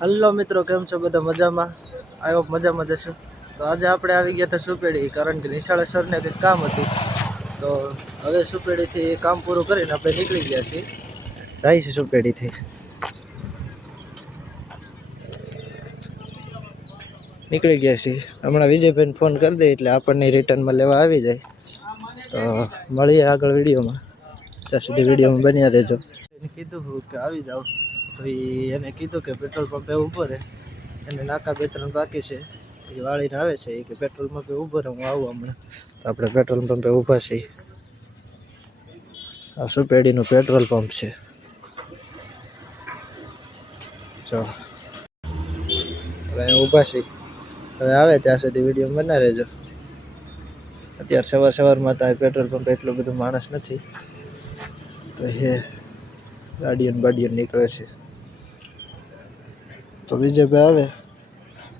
Hello મિત્રો, કેમ છો બધા? મજામાં? આઈ હોપ મજામાં જશું. તો આજે આપણે આવી ગયા હતા સુપેડી, કારણ કે નિશાળે સરને કંઈક કામ હતું. તો હવે સુપેડીથી કામ પૂરું કરીને આપણે નીકળી ગયા છીએ. જાય છે સુપેડીથી નીકળી ગયા છીએ. હમણાં વિજયભાઈને ફોન કરી દે એટલે આપણને રિટર્નમાં લેવા આવી જાય. તો મળીએ આગળ વિડીયોમાં. ત્યાં સુધી વિડીયોમાં બન્યા રહેજો. એને કીધું કે આવી જાઓ, તો એને કીધું કે પેટ્રોલ પંપે ઊભો રહે, એને નાકા 2-3 બાકી છે, એ વાળીને આવે છે. એ કે પેટ્રોલ પંપે ઊભો રહે, હું આવું હમણાં. તો આપણે પેટ્રોલ પંપે ઊભા છીએ. આ સુપેડીનું પેટ્રોલ પંપ છે. જો હવે અહીં ઊભા છીએ. હવે આવે ત્યાં સુધી વિડીયો બના રહેજો. અત્યારે સવારમાં તો પેટ્રોલ પંપે એટલું બધું માણસ નથી, તો હે ગાડીઓ નીકળે છે. તો વિજયભાઈ આવે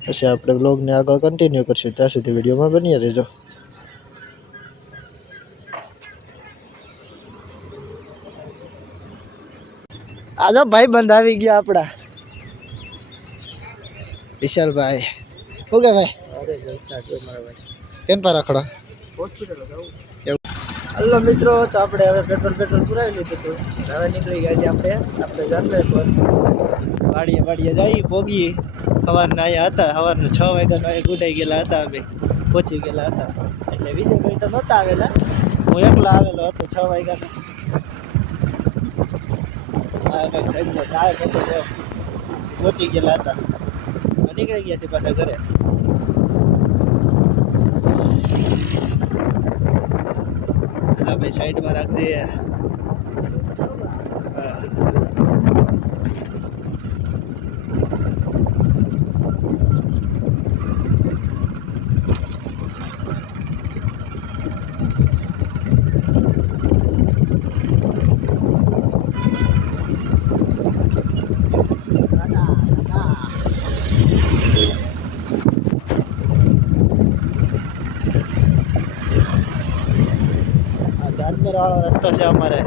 પછી આપણે બ્લોગને આગળ કન્ટિન્યુ કરશું. ત્યાં સુધી વિડીયોમાં બની રહેજો. આજો ભાઈ બંધ આવી ગયા આપણા વિશાલભાઈ. શું કે ભાઈ? કેમ પર રખડો? હલો મિત્રો, તો આપણે હવે પેટ્રોલ પુરાવી લીધું હતું. હવે નીકળી ગયા છીએ આપણે જનરેટર વાડીએ જઈ પોગી. સવારના અહીંયા હતા, સવારના 6 વાગ્યાના અહીંયા ગુડાઈ ગયેલા હતા, અમે પહોંચી ગયેલા હતા. એટલે વિજયભાઈ તો નહોતા આવેલા, હું એકલા આવેલો હતો 6 વાગ્યાના. પહોંચી ગયેલા હતા, નીકળી ગયા છે પાછા ઘરે. ભાઈ સાઈડમાં રાખજે. વાળો રસ્તો છે અમારે.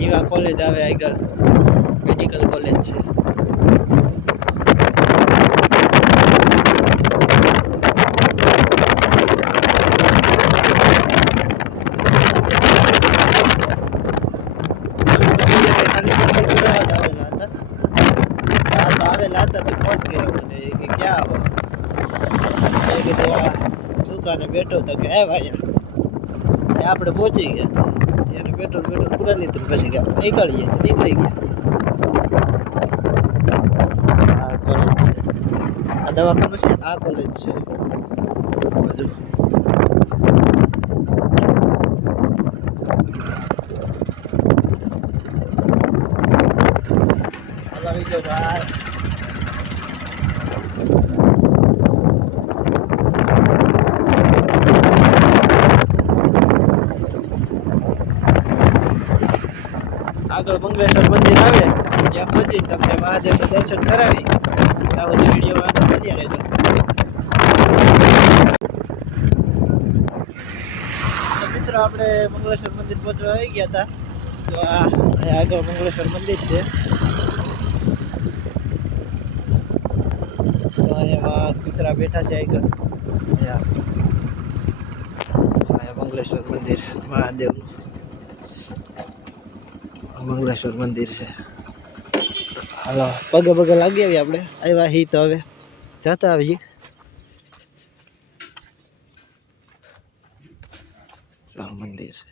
ઈવા કોલેજ આવે આગળ, મેડિકલ કોલેજ છે. આવેલા હતા તો ફોન કર્યો મને કે ક્યાં આવો? એ કીધું આ દુકાને બેઠો તો કે આવ્યા. આપણે પહોંચી ગયા. એને પેટ્રોલ પૂરા લીધું, પછી નીકળી ગયા. આ કોલેજ છે, આ દવાખાનું છે, આ કોલેજ છે. આ બાજુ આવી ગયો ભાઈ. આગળ મંગલેશ્વર મંદિર આવે ત્યાં પહોંચી તમને મહાદેવના દર્શન કરાવી. આ બધી વિડીયો આગળ બન્યા રહેજો. તો મિત્રો, આપણે મંગલેશ્વર મંદિર પહોંચવા આવી ગયા હતા. તો આ આગળ મંગલેશ્વર મંદિર છે. તો એમાં કૂતરા બેઠા છે આગળ. અહીંયા મંગલેશ્વર મંદિર મહાદેવનું મંગલેશ્વર મંદિર છે. હાલો પગે લાગી આવી. આપણે આવ્યા હી તો હવે જતા આવીએ. રામ મંદિર છે.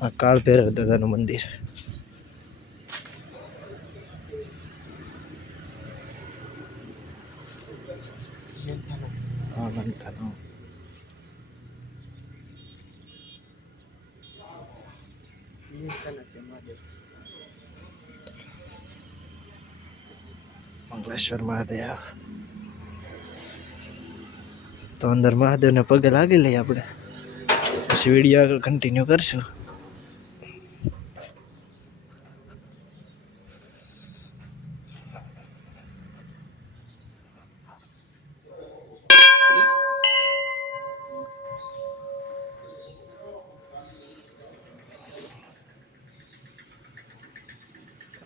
આ કાળ ભૈરવ દાદાનું મંદિર. મંગલેશ્વર મહાદેવ. તો અંદર મહાદેવને પગે લાગી લઈએ આપણે, પછી વિડીયો આગળ કન્ટિન્યુ કરશું.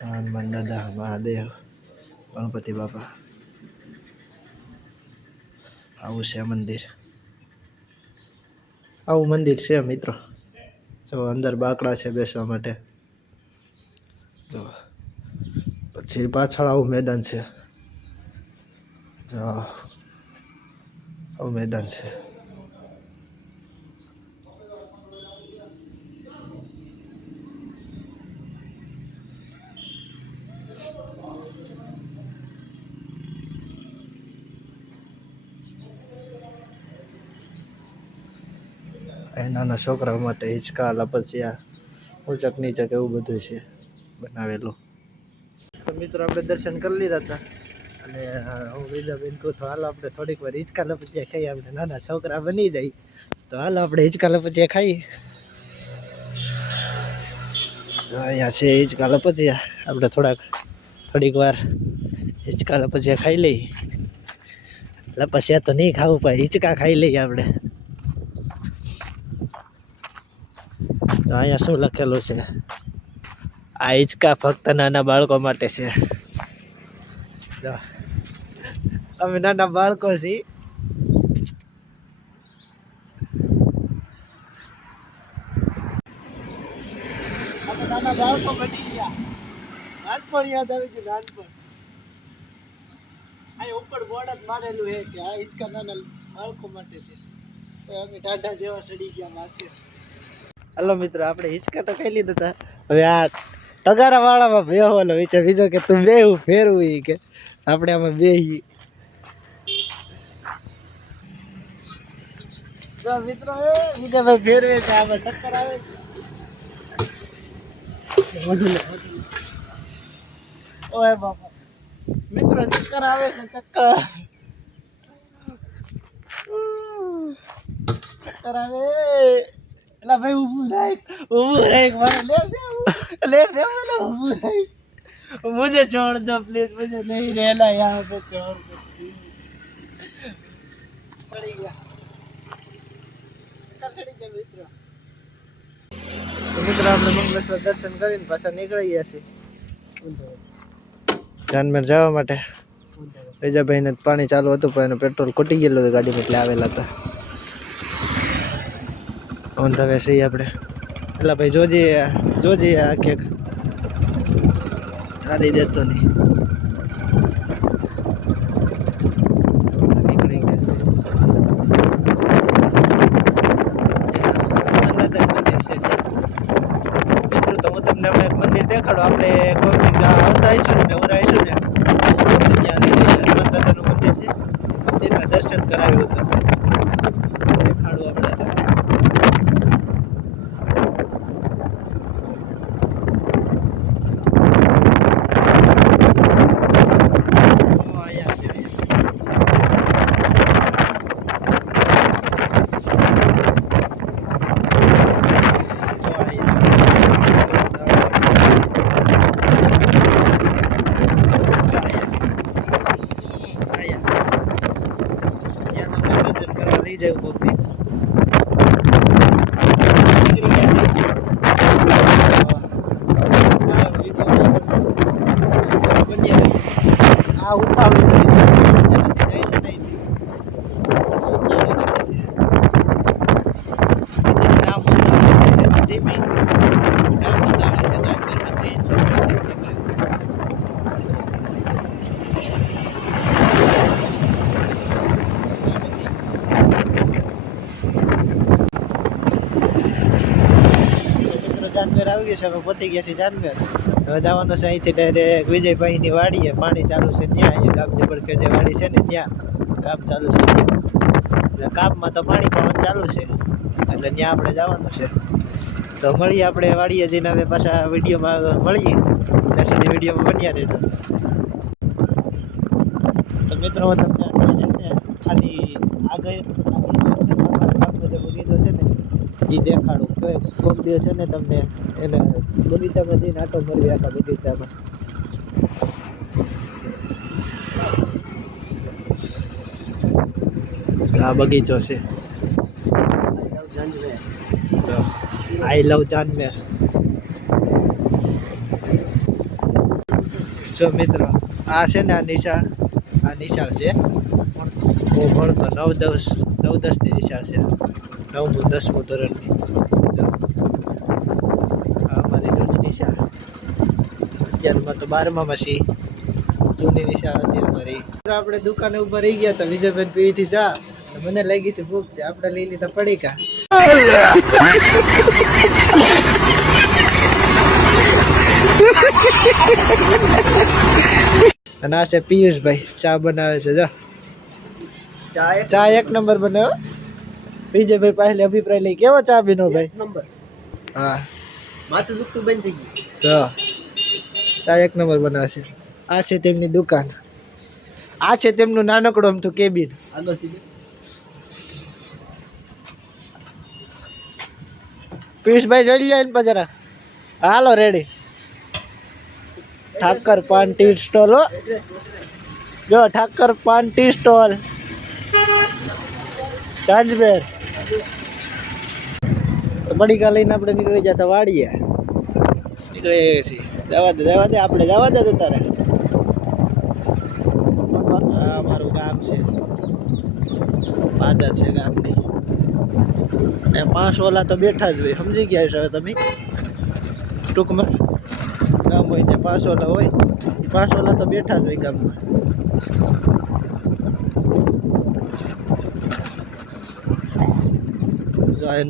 હનુમાન દાદા, મહાદેવ, ગણપતિ બાપા, આવું છે મંદિર. આવું મંદિર છે મિત્રો. જો અંદર બાકડા છે બેસવા માટે. જો પછી પાછળ આવું મેદાન છે. જો આવું મેદાન છે. નાના છોકરાઓ માટે હિંચકા, લપસિયા, ઊંચક નીચક એવું બધું છે બનાવેલું. તો મિત્રો આપણે દર્શન કરી લીધા હતા અને હું વિજાબેન કહું તો હાલો આપણે થોડીક વાર હિંચકા લપસિયા ખાઈએ. આપણે નાના છોકરા બની જાય તો હાલો આપણે હિંચકા લપસિયા ખાઈએ. અહીંયા છે હિંચકા લપસિયા. આપણે થોડીક વાર હિંચકા લપસિયા ખાઈ લઈએ. લપસિયા તો નહીં ખાવું પણ હિંચકા ખાઈ લઈએ આપણે. તો અહીંયા શું લખેલું છે? આ હિંચકા ફક્ત નાના બાળકો માટે છે. અમે નાના બાળકો છીએ. અમે નાના બાળકો બની ગયા. નાનપણ યાદ આવી ગયું. નાનપણ અહીં ઉપર બોર્ડ જ મારેલું છે કે આ હિંચકા નાના બાળકો માટે છે. તો અમે ટાઢા જેવા સડી ગયા માથે. હલો મિત્રો, આપણે હિંચકા તો ખાઈ લીધા હતા. હવે આ તગારા વાળામાં બેહવાનો વિચાર બીજો કે તું બેહું ફેરવું ઈ કે આપણે આમાં બેહી. તો મિત્રો બીજા ભાઈ ફેરવે છે. આમાં ચક્કર આવે છે. ઓય બાપા મિત્રો, ચક્કર આવે છે. ચક્કર આવે. એલા ભાઈ ઊભું રાખ મારે લે ઊભું રાખ. मुझे छोड़ दो प्लीज, मुझे नहीं रहना यहाँ पे, छोड़ दो पड़ी गया. મિત્રો આપણે મંગલેશ્વર દર્શન કરીને પાછા નીકળી ગયા છીએ જાનમેર જવા માટે. વિજાભાઈને પાણી ચાલુ હતું પણ પેટ્રોલ ખૂટી ગયેલું હતું ગાડીમાં, એટલે આવેલા હતા. ઓન ધ વે છીએ આપણે. એટલે ભાઈ જોજી આ કેક હારી દેતો નહીં. નીકળી ગયા છે. મિત્રો તો હું તમને હમણાં એક મંદિર દેખાડો. આપણે કોઈ આવતા આવીશું ને નવરા આવીશું ને ત્યાં હનુમાન દાદાનું મંદિર છે. મંદિરમાં દર્શન કરાવ્યું હતું. દેખાડું આપણે તમને. લઈ જાય કોક દિવસ. આ ઉતાવળી કરી છે નહીં. ધીમી જાનમેર આવી ગયું છે. અમે પહોંચી ગયા છીએ જાનમેર. હવે જવાનું છે અહીંથી ડાયરેક્ટ વિજયભાઈની વાડીએ. પાણી ચાલુ છે ત્યાં. અહીંયા ગામની પડખે જે વાડી છે ને ત્યાં કામ ચાલુ છે. એટલે કામમાં તો પાણી પાવાનું ચાલુ છે એટલે ત્યાં આપણે જવાનું છે. તો મળીએ આપણે વાડીએ જઈને. હવે પાછા વિડીયોમાં મળીએ. ત્યાં સુધી વિડીયોમાં બન્યા રહેજો. તો મિત્રો તમને ખાલી આગળ કામ બધું કીધું છે ને એ દેખાડું કોક દિવસ છે ને તમને એને બગીચામાં જઈને આટો મરવી આખા બગીચામાં. આ બગીચો છે. આઈ લવ જાનમેર. જો મિત્રો આ છે ને આ નિશાળ છે. હું ભણતો 9-10 ની નિશાળ છે. 9મું 10મું ધોરણની. આ અમારી જૂની નિશાળ. અત્યારમાં તો 12મામાં છીએ. જૂની નિશાળ હતી અમારી. આપણે દુકાને ઉપર રહી ગયા હતા વિજયભાઈ પીવીથી ચા. મને લાગી હતી ભૂખ. આપણે લઈ લીધા પડીકા. અને આ છે પિયુષભાઈ ચા બનાવે છે. જો ચા એક નંબર બનાવ્યો. વિજયભાઈ પહેલે અભિપ્રાય લઈ કેવો ચા પીનો ભાઈ? નંબર. હા માથું દુખતું બંધ થઈ ગયું. ચા એક નંબર બનાવે છે. આ છે તેમની દુકાન. આ છે તેમનું નાનકડું અમથું કેબિન. પિયુષભાઈ જોઈ લો ને જરા. હાલો રેડી. ઠાકર પાન ટી સ્ટોલ. જો ઠાકર પાન ટી સ્ટોલ ચાંચબેર. પડીકા લઈને આપણે નીકળી જતા વાડીએ. નીકળે છે. જવા દે આપણે જવા દે તો તારે. આ અમારું ગામ છે. પાદર છે ગામની. ને 5 ઓલા તો બેઠા જ હોય. સમજી ગયા છો તમે? ટૂંકમાં ગામ હોય ને 5 ઓલા હોય. 5 ઓલા તો બેઠા જ હોય ગામમાં.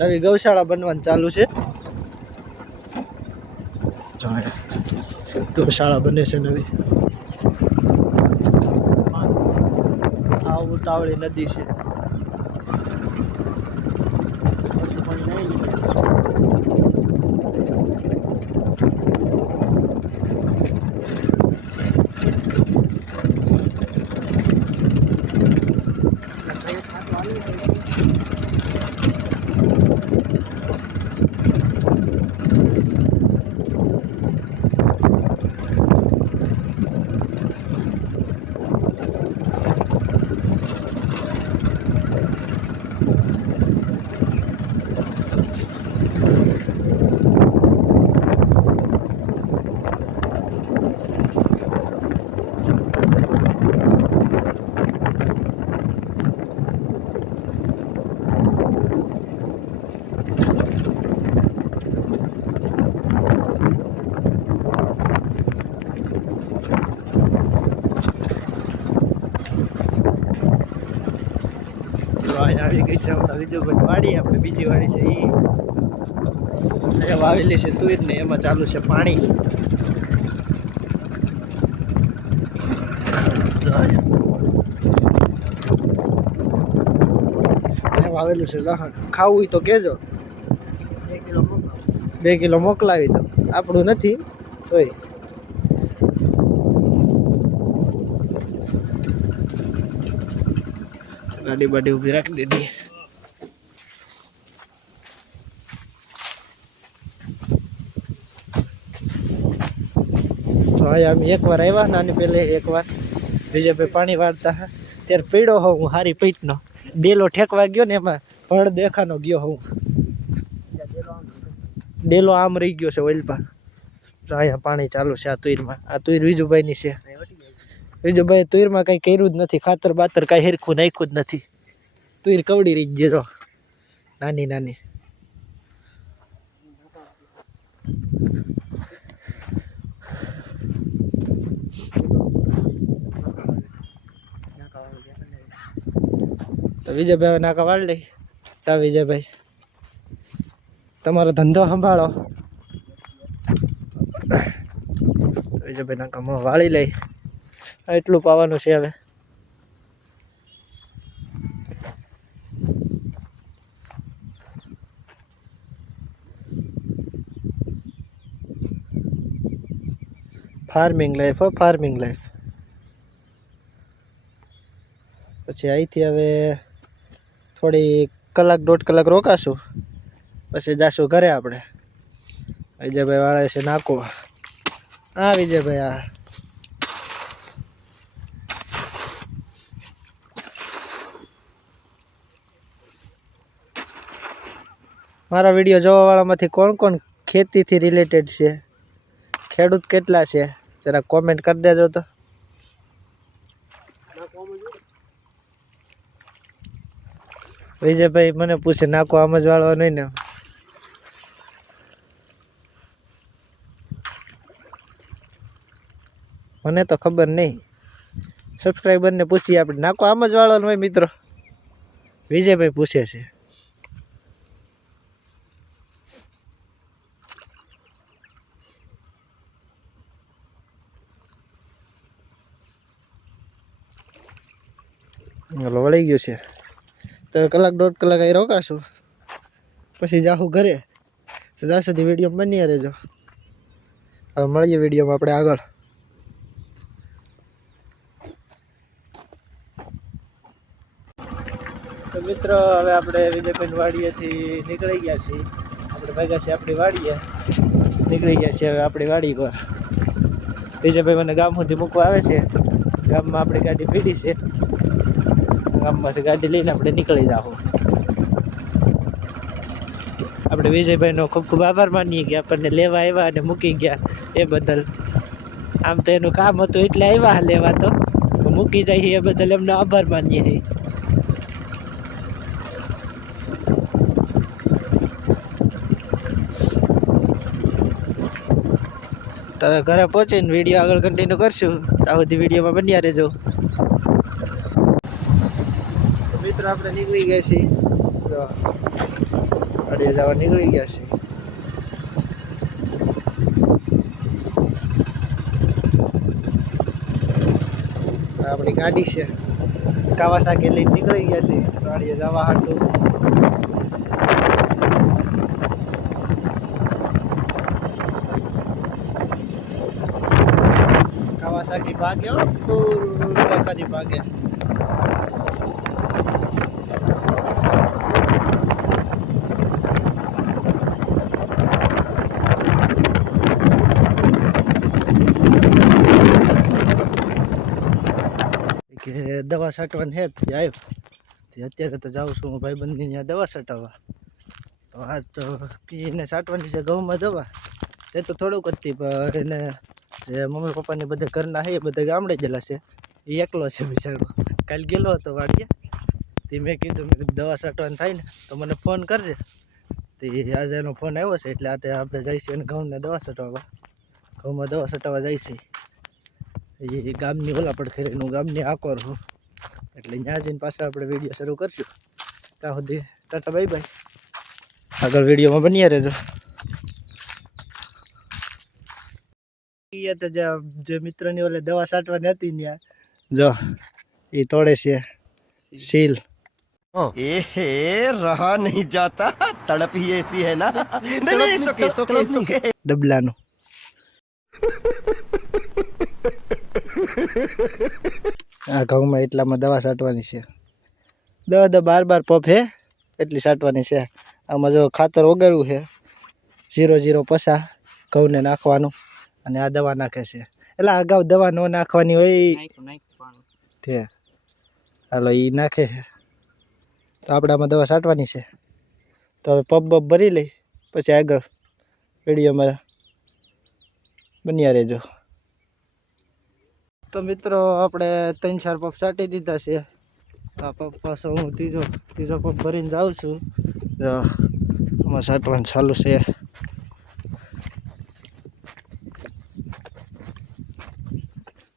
નવી ગૌશાળા બનવાનું ચાલુ છે. ગૌશાળા બને છે નવી. આ ઉતાવળી નદી છે. આવી ગઈ છે હમણાં વિજયભાઈ વાડી. આપણે બીજી વાડી છે એ વાવેલી છે તુર ને એમાં ચાલુ છે પાણી. વાવેલું છે લહણ. ખાવું હોય તો કેજો. 2 કિલો મોકલાવી દો. આપણું નથી તોય. ગાડી બાડી ઊભી રાખી દીધી. તો અહીંયા અમે એકવાર આવ્યા નાની પહેલે એકવાર વિજયભાઈ પાણી વાળતા હા ત્યારે પીડ્યો હોઉં હું હારી પીટનો. ડેલો ઠેકવા ગયો ને એમાં ભળ દેખાનો ગયો હોઉં. ડેલો આમ રહી ગયો છે ઓઇલપા. તો અહીંયા પાણી ચાલુ છે આ તુરમાં. આ તુર વિજુભાઈની છે. વિજુભાઈ તુરમાં કંઈ કર્યું જ નથી. ખાતર બાતર કાંઈ હેરખું નાખ્યું જ નથી. તુર કવડી રહી ગયો નાની નાની. તો વિજયભાઈ નાકા વાળ લઈ. તા વિજયભાઈ તમારો ધંધો સંભાળો. વિજયભાઈ નાકામાં વાળી લઈ. એટલું પાવાનું છે હવે. Farming life farming life. પછી અહીંથી હવે થોડી 1-1.5 કલાક રોકાશું. પછી જાશું ઘરે આપણે. વિજયભાઈ વાળા છે નાખો. હા વિજયભાઈ હા. મારા વિડીયો જોવા વાળામાંથી કોણ કોણ ખેતીથી રિલેટેડ છે, ખેડૂત કેટલા છે જરા કોમેન્ટ કરી દેજો. તો વિજયભાઈ મને પૂછે નાખો આમ જ વાળવા નહીં ને. મને તો ખબર નહીં, સબસ્ક્રાઈબરને પૂછીએ આપણે. નાખો આમ જ વાળવાનું હોય મિત્રો. વિજયભાઈ પૂછે છે. હલો વળી ગયું છે તો કલાક દોઢ કલાક અહીં રોકાશું, પછી જાઉં ઘરે. તો ત્યાં સુધી વિડીયો બની રહેજો. હવે મળીએ વિડીયોમાં આપણે આગળ. તો મિત્રો હવે આપણે વિજયભાઈ વાડીએથી નીકળી ગયા છીએ. આપણે ભાગ્યા છીએ આપણી વાડીએ, નીકળી ગયા છીએ હવે આપણી વાડી પર. વિજયભાઈ મને ગામ સુધી મૂકવા આવે છે. ગામમાં આપણી ગાડી પીડી છે, ગામમાંથી ગાડી લઈને આપણે નીકળી જાઓ. આપણે વિજયભાઈનો ખૂબ ખૂબ આભાર માનીએ કે આપણને લેવા આવ્યા અને મૂકી ગયા એ બદલ. આમ તો એનું કામ હતું એટલે આવ્યા લેવા, તો મૂકી જાય એ બદલ એમનો આભાર માનીએ છીએ. તો હવે ઘરે પહોંચીને વિડીયો આગળ કન્ટિન્યુ કરશું. ત્યાં સુધી વિડીયોમાં બન્યા રહેજો. મિત્રો આપણે નીકળી ગયા છીએ, ગાડીએ જવા નીકળી ગયા છીએ. આપણી ગાડી છે કાવાસાકી લઈને નીકળી ગયા છીએ ગાડીએ જવા હાટું. કાવાસાકી ભાગ્યો દેખાડી ભાગે. કે દવા છાંટવાની હે તે આવ્યો. અત્યારે તો જાઉં છું હું ભાઈબંધની ત્યાં દવા છાંટવા. તો આજ તો એને છાંટવાની છે ઘઉંમાં દવા. એ તો થોડુંક હતી પણ એને જે મમ્મી પપ્પાની બધા ઘરના છે એ બધા ગામડે ગયેલા છે. એ એકલો છે બિચારો. કાલે ગયેલો હતો વાડીએ. તે મેં કીધું દવા છાંટવાની થાય ને તો મને ફોન કરજે. તે આજે એનો ફોન આવ્યો છે એટલે આજે આપણે જઈશું અને ઘઉંને દવા છાંટવા. ઘઉંમાં દવા છાંટવા જાય છે. એ ગામની ઓલા પડખેરીનું ગામની આકોર હું એટલે ત્યાં જઈને પાછા આપણે વિડીયો શરૂ કરશું. ત્યાં સુધી ટાટા બાય બાય. આગળ વિડીયોમાં બન્યા રહેજો. તો જે મિત્રની ઓલે દવા છાંટવાની હતી ત્યાં જો એ તોડે છે સીલ. एहे रहा नहीं जाता, तड़प ही ऐसी है ना. नहीं सुके ડબલાનું. આ ઘઉંમાં એટલામાં દવા છાંટવાની છે. 12 પંપ હે એટલી છાંટવાની છે. આમાં જો ખાતર ઓગાળ્યું છે 0050 ઘઉંને નાખવાનું અને આ દવા નાખે છે. એટલે અગાઉ દવા ન નાખવાની હોય તે હાલો એ નાખે છે. તો આપણે આમાં દવા છાંટવાની છે. તો હવે પંપ બપ ભરી લઈ પછી આગળ વિડીયોમાં બન્યા રહેજો. તો મિત્રો આપણે 3-4 પંપ છાંટી દીધા છે. આ પંપ પાછો હું ત્રીજો પંપ ભરીને જાઉં છું. આમાં છાંટવાનું ચાલુ છે.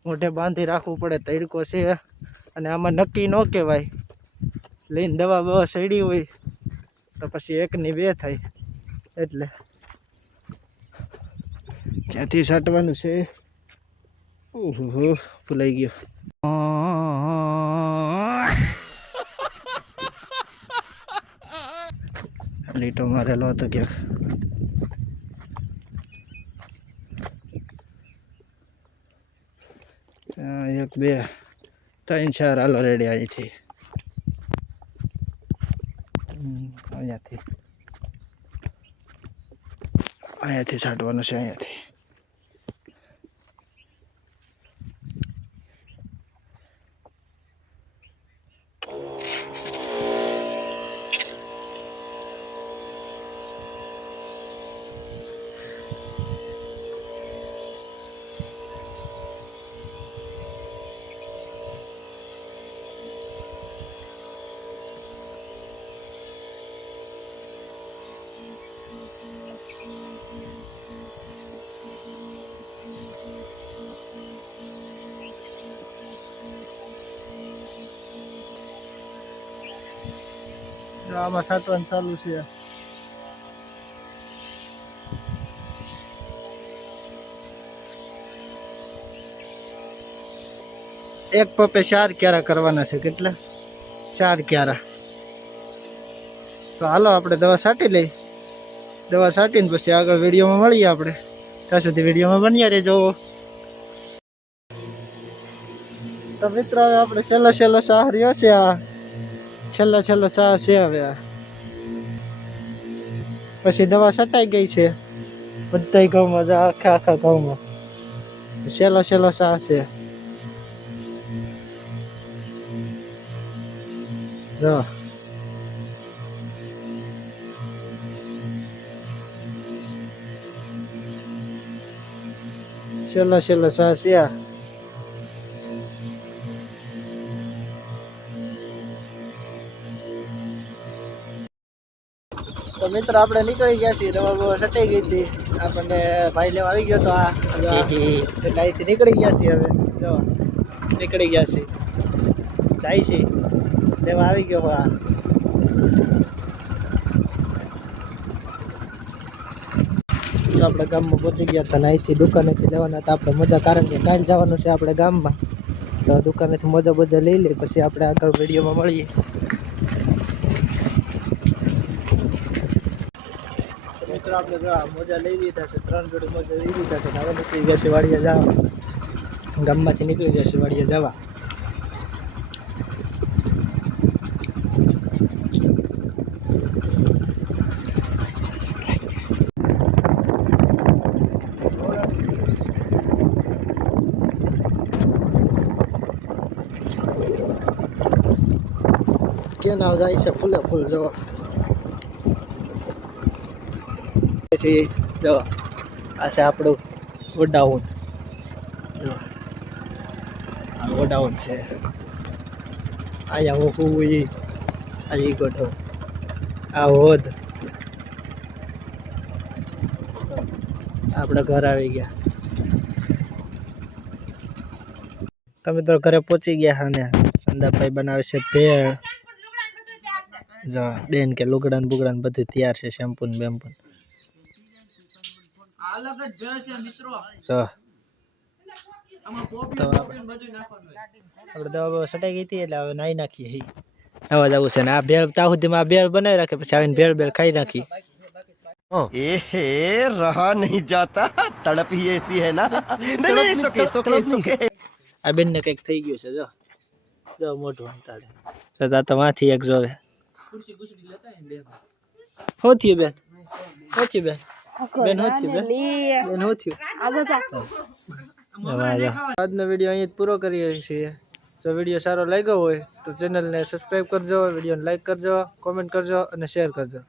મોઢે બાંધી રાખવું પડે, તડકો છે અને આમાં નક્કી ન કહેવાય. લઈને દવા બવા સડી હોય તો પછી 1ની 2 થાય. એટલે ક્યાંથી છાંટવાનું છે ઓહો ભૂલાઈ ગયો. લીટો મારેલો હતો ક્યાંક. એક બે ત્રણ ચાર હાલો રેડી અહીંથી અહીંયાથી અહીંયાથી છાંટવાનું છે અહીંયાથી. આમાં છાંટવાનું ચાલુ છે. એક પપ્પે 4 ક્યારા કરવાના છે. કેટલા? 4 ક્યારા. તો હાલો આપણે દવા છાંટી લઈ. દવા છાંટીને પછી આગળ વિડીયોમાં મળીએ આપણે. ત્યાં સુધી વિડીયોમાં બન્યા રહેજો. તો મિત્રો હવે આપણે છેલ્લો સાહ રહ્યો છે. આ છેલ્લો સાહ છે હવે. પછી દવા છટાઈ ગઈ છે બધા ઘઉંમાં, આખા ઘઉંમાં. છેલ્લો સાહ છે. જો છેલ્લો સાહ છે. તો મિત્રો આપણે નીકળી ગયા છીએ. દવા બવા છટાઈ ગઈ હતી. આપણને ભાઈ લેવા આવી ગયો તો એટલે અહીંથી નીકળી ગયા છીએ. હવે જો નીકળી ગયા છીએ, જાય છે લેવા આવી ગયો. આ તો આપણે ગામમાં પહોંચી ગયા હતા. અહીંથી દુકાનેથી લેવાના હતા આપણે મોજા, કારણ કે કાલ જવાનું છે આપણે ગામમાં. તો દુકાનેથી મોજા લઈ લઈએ, પછી આપણે આગળ વિડીયોમાં મળીએ. મિત્રો આપણે જો આ મોજા લઈ લીધા છે, 3 જોડી મોજા લઈ લીધા છે. હવે નીકળી ગયા છે વાડીએ જવા. ગામમાંથી નીકળી ગયા છે વાડીએ જવા. કેનાલ જાય છે ફૂલે ફૂલ. જો જો આ છે આપણું ગોડાઉન. જો આ ગોડાઉન છે. અહીંયા હું આ ગોઠો, આ હોદ. આપણે ઘર આવી ગયા. તમે તો ઘરે પહોંચી ગયા. અને સંદાભાઈ બનાવે છે ભેળ. જો બેન કે લુગડા ને બુગડા ને બધું તૈયાર છે. શેમ્પુ ને બેમ્પુ. જો આપણે દવા સટાઈ ગઈ હતી એટલે હવે નાઈ નાખીએ. આવા જવું છે ને આ ભેળ ત્યાં સુધીમાં આ ભેળ બનાવી રાખે, પછી આવીને ભેળ ખાઈ નાખી. एहे रहा नहीं जाता, तड़प ही ऐसी है ना. नहीं सुके. આ બેન ને કઈક થઈ ગયું છે. જો જો મોઢું અંતાડે. સદા તો વાંથી એક જોવે. શું થયું બેન? શું થયું બેન? બેન શું થયું બેન? બેન શું થયું? આજનો વિડીયો અહીં જ પૂરો કરીએ છીએ. જો વિડીયો સારો લાગ્યો હોય તો ચેનલને સબસ્ક્રાઈબ કરજો, વિડીયોને લાઈક કરજો, કોમેન્ટ કરજો અને શેર કરજો.